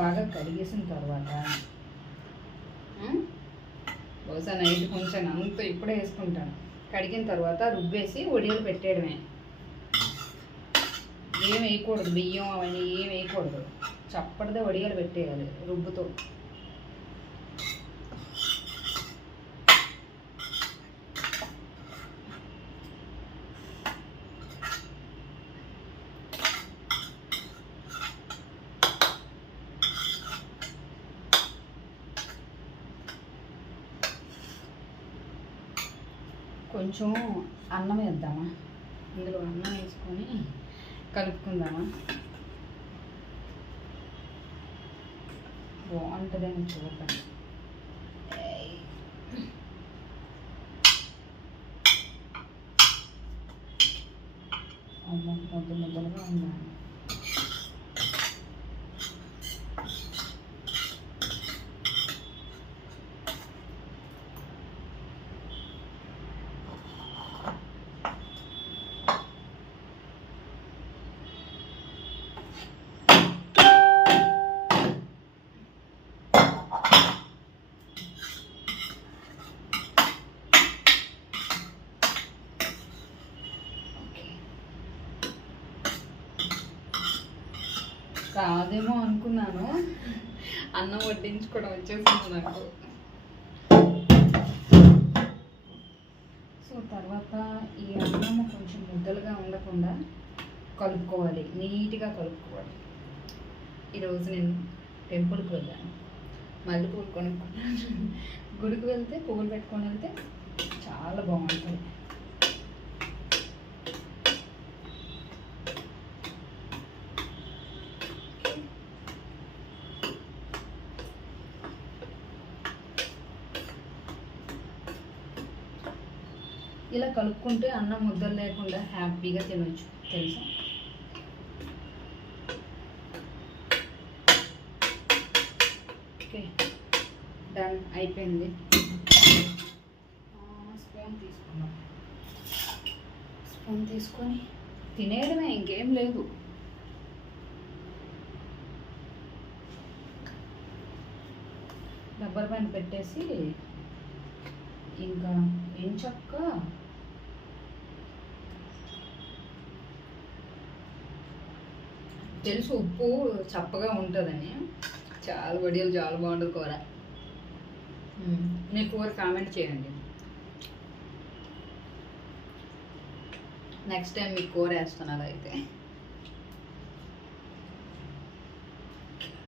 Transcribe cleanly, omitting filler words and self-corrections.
బాగా కడిగేసిన తర్వాత బహుశా నైట్ కొంచెం అంత ఇప్పుడే వేసుకుంటాను. కడిగిన తర్వాత రుబ్బేసి వడియాలు పెట్టేయడమే. ఏం వేయకూడదు, బియ్యం అవన్నీ ఏం వేయకూడదు. చప్పటిదే వడియాలు పెట్టేయాలి రుబ్బుతో. కొంచెం అన్నం వేద్దామా, ఇందులో అన్నం వేసుకొని కలుపుకుందామా, బాగుంటుందని చూడండి. అమ్మ ముద్దలుగా ఉండాలి. కాదేమో అనుకున్నాను, అన్నం వడ్డించుకోవడం వచ్చేసింది నాకు. సో తర్వాత ఈ అన్నం కొంచెం ముద్దలుగా ఉండకుండా కలుపుకోవాలి, నీట్గా కలుపుకోవాలి. ఈరోజు నేను టెంపుల్కి వెళ్ళాను, మల్లెపూలు కొనుక్కున్నాను. గుడికి వెళ్తే పువ్వులు పెట్టుకొని వెళ్తే చాలా బాగుంటుంది. ఇలా కలుపుకుంటే అన్నం ముద్దలు లేకుండా హ్యాపీగా తినొచ్చు, తెలుసా? ఓకే, డన్, అయిపోయింది. స్పూన్ తీసుకున్నాం. స్పూన్ తీసుకొని తినేయడమే, ఇంకేం లేదు. రబ్బర్ బ్యాండ్ పెట్టేసి ఇంకా ఎంచక్క తెలుసు ఉప్పు చప్పగా ఉంటుందని, చాలా వడియాలు చాలా బాగుంటుంది కూర. మీ కూర కామెంట్ చేయండి, నెక్స్ట్ టైం మీకు కూర వేస్తున్నాను అయితే.